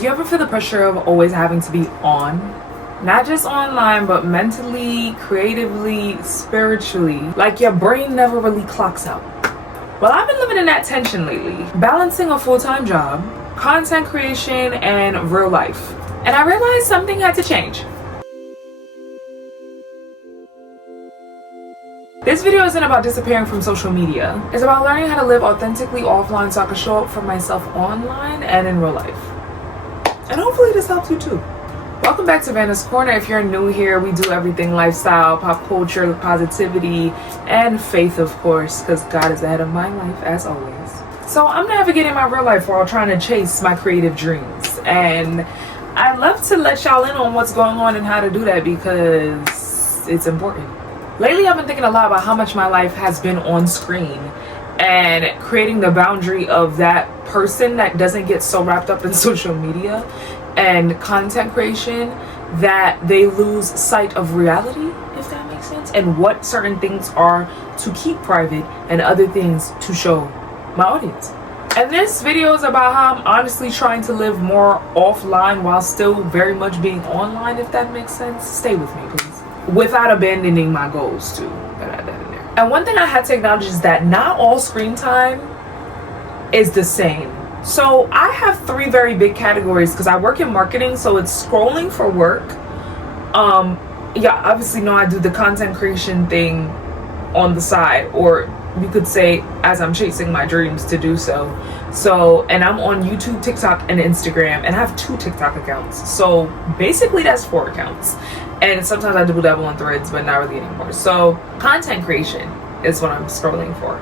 Do you ever feel the pressure of always having to be on? Not just online, but mentally, creatively, spiritually. Like your brain never really clocks out. Well, I've been living in that tension lately. Balancing a full-time job, content creation, and real life. And I realized something had to change. This video isn't about disappearing from social media. It's about learning how to live authentically offline so I can show up for myself online and in real life. And hopefully this helps you too. Welcome back to Vanna's Corner. If you're new here, we do everything lifestyle, pop culture, positivity, and faith, of course, because God is ahead of my life as always. So I'm navigating my real life while trying to chase my creative dreams. And I love to let y'all in on what's going on and how to do that because it's important. Lately, I've been thinking a lot about how much my life has been on screen and creating the boundary of that person that doesn't get so wrapped up in social media and content creation that they lose sight of reality, if that makes sense, and what certain things are to keep private and other things to show my audience. And this video is about how I'm honestly trying to live more offline while still very much being online, if that makes sense. Stay with me, please. Without abandoning my goals too. Gotta add that in there. And one thing I had to acknowledge is that not all screen time is the same. So I have three very big categories because I work in marketing, so it's scrolling for work. Yeah, obviously know I do the content creation thing on the side, or you could say as I'm chasing my dreams to do so. And I'm on YouTube, TikTok, and Instagram, and I have 2 TikTok accounts. So basically that's 4 accounts. And sometimes I double on Threads, but not really anymore. So content creation is what I'm scrolling for.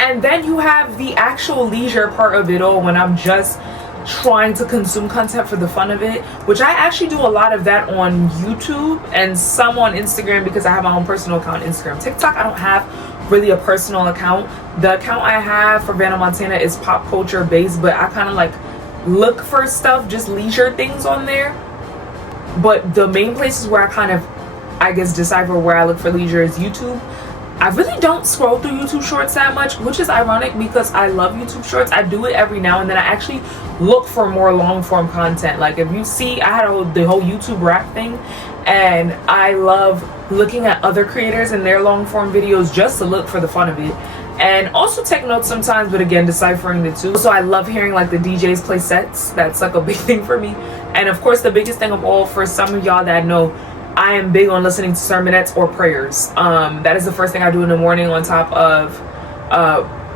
And then you have the actual leisure part of it all when I'm just trying to consume content for the fun of it, which I actually do a lot of that on YouTube and some on Instagram because I have my own personal account on Instagram. TikTok, I don't have really a personal account. The account I have for Vanna Montana is pop culture based, but I kind of like look for stuff, just leisure things on there. But the main places where I kind of, I guess, decipher where I look for leisure is YouTube. I really don't scroll through YouTube Shorts that much, which is ironic because I love YouTube Shorts. I do it every now and then. I actually look for more long form content. Like if you see, I had the whole YouTube rap thing, and I love looking at other creators and their long form videos just to look for the fun of it. And also take notes sometimes, but again, deciphering the two. So I love hearing like the DJs play sets. That's like a big thing for me. And of course, the biggest thing of all, for some of y'all that know, I am big on listening to sermonettes or prayers. That is the first thing I do in the morning on top of,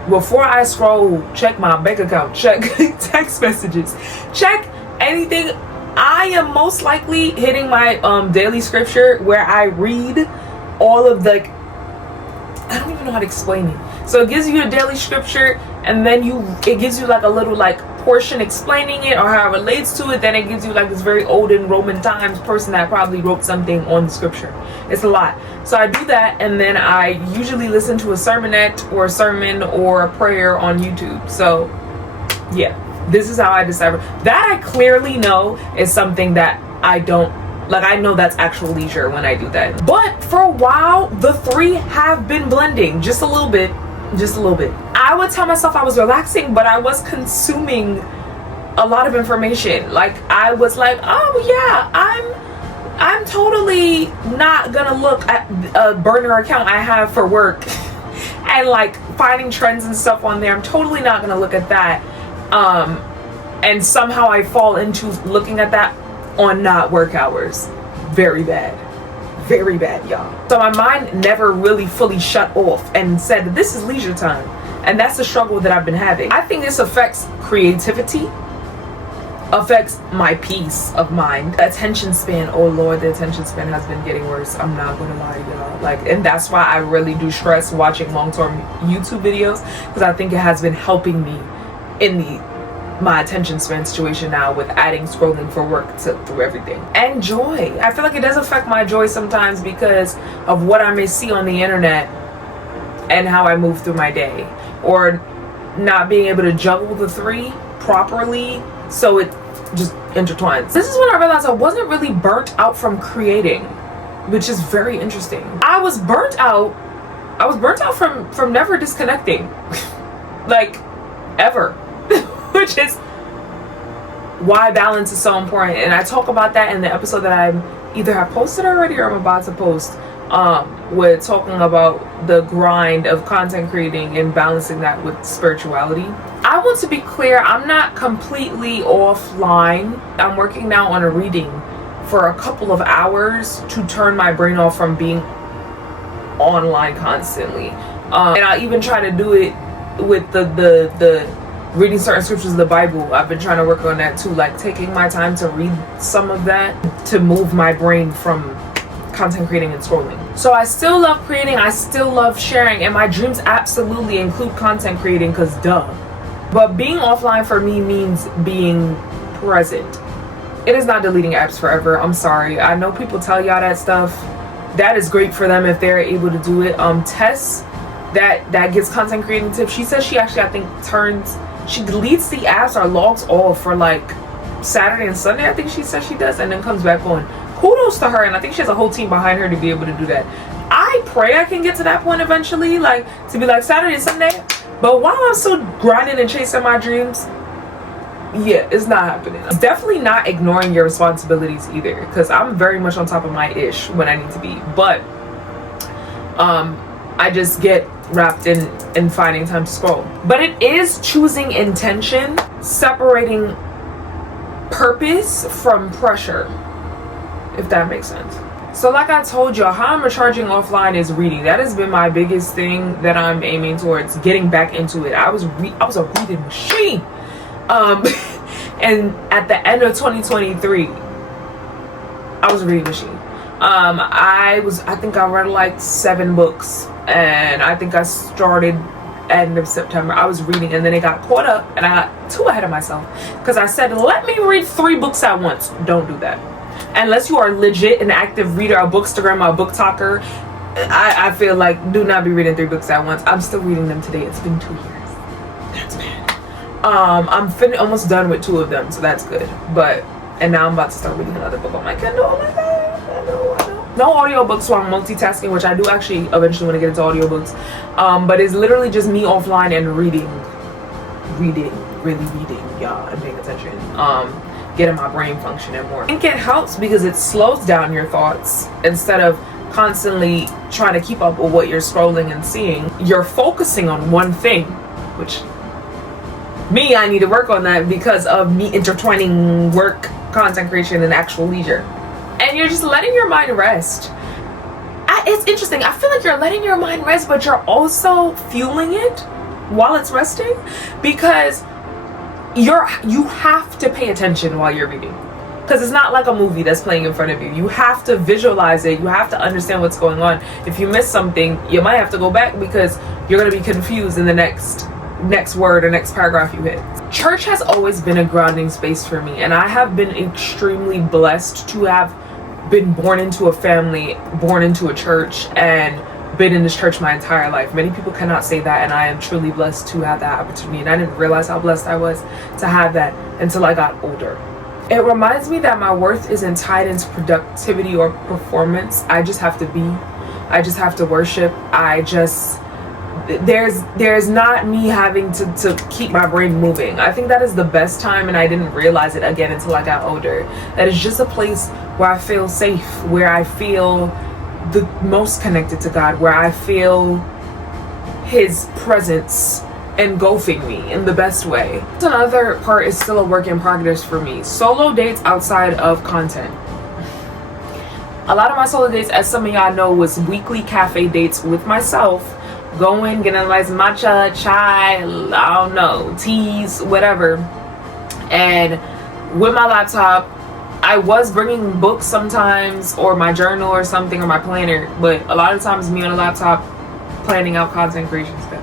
before I scroll, check my bank account, check text messages, check anything. I am most likely hitting my daily scripture where I read all of the, I don't even know how to explain it. So it gives you a daily scripture, and then it gives you like a little like portion explaining it or how it relates to it. Then it gives you like this very olden Roman times person that probably wrote something on the scripture. It's a lot. So I do that, and then I usually listen to a sermonette or a sermon or a prayer on YouTube. So yeah, this is how I decipher. That I clearly know is something that I don't like. I know that's actual leisure when I do that. But for a while, the 3 have been blending just a little bit. I would tell myself I was relaxing, but I was consuming a lot of information. Like I was like, oh yeah, I'm totally not gonna look at a burner account I have for work and like finding trends and stuff on there. I'm totally not gonna look at that. And somehow I fall into looking at that on not work hours. Very bad, y'all. So my mind never really fully shut off and said this is leisure time, and that's the struggle that I've been having. I think this affects creativity, affects my peace of mind, attention span. Oh Lord, the attention span has been getting worse. I'm not gonna lie, y'all. Like, and that's why I really do stress watching long-term YouTube videos, because I think it has been helping me in my attention span situation now with adding scrolling for work through everything. And joy, I feel like it does affect my joy sometimes because of what I may see on the internet and how I move through my day, or not being able to juggle the 3 properly, so it just intertwines. This is when I realized I wasn't really burnt out from creating, which is very interesting. I was burnt out from never disconnecting like ever. which is why balance is so important. And I talk about that in the episode that I either have posted already or I'm about to post, with talking about the grind of content creating and balancing that with spirituality. I want to be clear, I'm not completely offline. I'm working now on a reading for a couple of hours to turn my brain off from being online constantly. And I even try to do it with the reading certain scriptures of the Bible. I've been trying to work on that too, like taking my time to read some of that to move my brain from content creating and scrolling. So I still love creating, I still love sharing, and my dreams absolutely include content creating, because duh. But being offline for me means being present. It is not deleting apps forever. I'm sorry. I know people tell y'all that stuff. That is great for them if they're able to do it. Tess, that gets content creating tips. She says she actually, I think, she deletes the apps or logs off for like Saturday and Sunday. I think she says she does, and then comes back on. Kudos to her, and I think she has a whole team behind her to be able to do that. I pray I can get to that point eventually, like to be like Saturday and Sunday. But while I'm still grinding and chasing my dreams, yeah, it's not happening. It's definitely not ignoring your responsibilities either, because I'm very much on top of my ish when I need to be. But I just get wrapped in finding time to scroll. But it is choosing intention, separating purpose from pressure, if that makes sense. So like I told you, how I'm recharging offline is reading. That has been my biggest thing that I'm aiming towards, getting back into it. I was a reading machine. And at the end of 2023, I was a reading machine. I think I read like 7 books, and I think I started end of September. I was reading, and then it got caught up, and I got too ahead of myself because I said, let me read 3 books at once. Don't do that. Unless you are legit an active reader, a bookstagram, a book talker, I feel like do not be reading 3 books at once. I'm still reading them today. It's been 2 years. That's bad. I'm almost done with 2 of them, so that's good. And now I'm about to start reading another book on my Kindle. Oh my god, I know. No audiobooks, so I'm multitasking, which I do actually eventually want to get into audiobooks. But it's literally just me offline and reading, really reading, y'all, and paying attention. Getting my brain functioning more. I think it helps because it slows down your thoughts instead of constantly trying to keep up with what you're scrolling and seeing. You're focusing on one thing, which I need to work on that because of me intertwining work, content creation, and actual leisure. And you're just letting your mind rest. It's interesting. I feel like you're letting your mind rest, but you're also fueling it while it's resting, because you have to pay attention while you're reading, because it's not like a movie that's playing in front of you. You have to visualize it. You have to understand what's going on. If you miss something, you might have to go back because you're going to be confused in the next word or next paragraph you hit. Church has always been a grounding space for me, and I have been extremely blessed to have been born into a family, born into a church, and been in this church my entire life. Many people cannot say that, and I am truly blessed to have that opportunity, and I didn't realize how blessed I was to have that until I got older. It reminds me that my worth isn't tied into productivity or performance. I just have to be. I just have to worship. There's not me having to keep my brain moving. I think that is the best time, and I didn't realize it again until I got older. That is just a place where I feel safe, where I feel the most connected to God, where I feel His presence engulfing me in the best way. Another part is still a work in progress for me. Solo dates outside of content. A lot of my solo dates, as some of y'all know, was weekly cafe dates with myself. Going, getting a nice matcha, chai, I don't know, teas, whatever. And with my laptop, I was bringing books sometimes, or my journal or something, or my planner, but a lot of times me on a laptop planning out content creation stuff.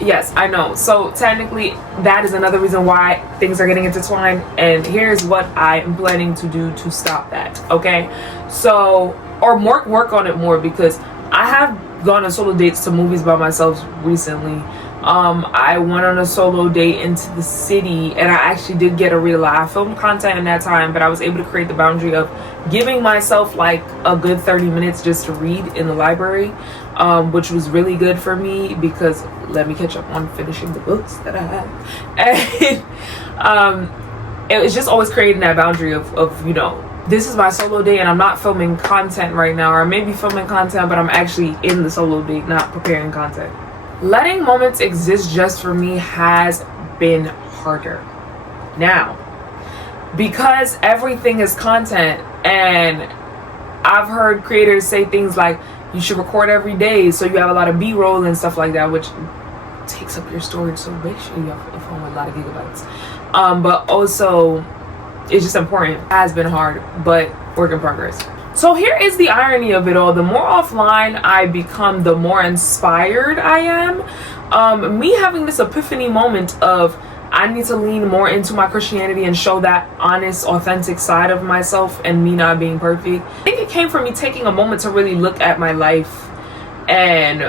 Yes, I know. So technically that is another reason why things are getting intertwined, and here's what I am planning to do to stop that. Okay, so, or work on it more, because I have gone on solo dates to movies by myself recently. I went on a solo date into the city, and I actually did get a read aloud. I filmed content in that time, but I was able to create the boundary of giving myself like a good 30 minutes just to read in the library, which was really good for me because let me catch up on finishing the books that I have. It was just always creating that boundary of, you know, this is my solo day and I'm not filming content right now, or maybe filming content, but I'm actually in the solo day, not preparing content. Letting moments exist just for me has been harder. Now, because everything is content, and I've heard creators say things like, you should record every day so you have a lot of B-roll and stuff like that, which takes up your storage, so make sure you have a phone with a lot of gigabytes. But also, it's just important. It has been hard, but work in progress. So here is the irony of it all. The more offline I become, the more inspired I am. Me having this epiphany moment of, I need to lean more into my Christianity and show that honest, authentic side of myself and me not being perfect. I think it came from me taking a moment to really look at my life and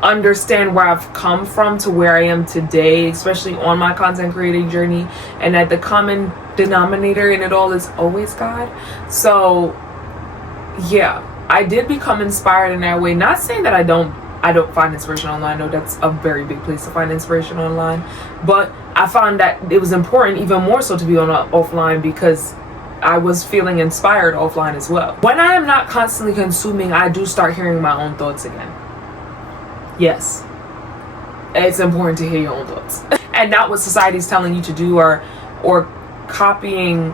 understand where I've come from to where I am today, especially on my content creating journey, and that the common denominator in it all is always God. So yeah, I did become inspired in that way. Not saying that I don't find inspiration online. I know that's a very big place to find inspiration online, but I found that it was important even more so to be on offline, because I was feeling inspired offline as well. When I am not constantly consuming, I do start hearing my own thoughts again. Yes, it's important to hear your own thoughts and not what society's telling you to do, or copying,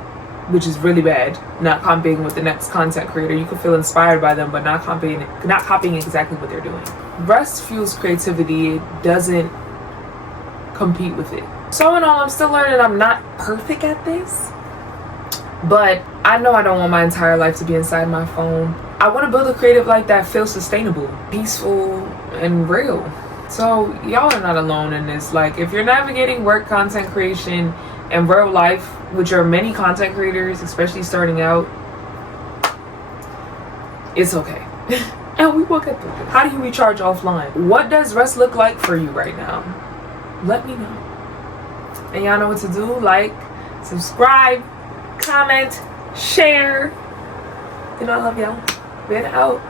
which is really bad. Not copying with the next content creator. You can feel inspired by them, but not copying exactly what they're doing. Rest fuels creativity. It doesn't compete with it. So in all, I'm still learning. I'm not perfect at this, but I know I don't want my entire life to be inside my phone. I want to build a creative life that feels sustainable, peaceful, and real. So y'all are not alone in this. Like, if you're navigating work, content creation, and real life, which are many content creators, especially starting out, it's okay. And we will get through it. How do you recharge offline? What does rest look like for you right now? Let me know. And y'all know what to do. Like, subscribe, comment, share. You know I love y'all. Been out.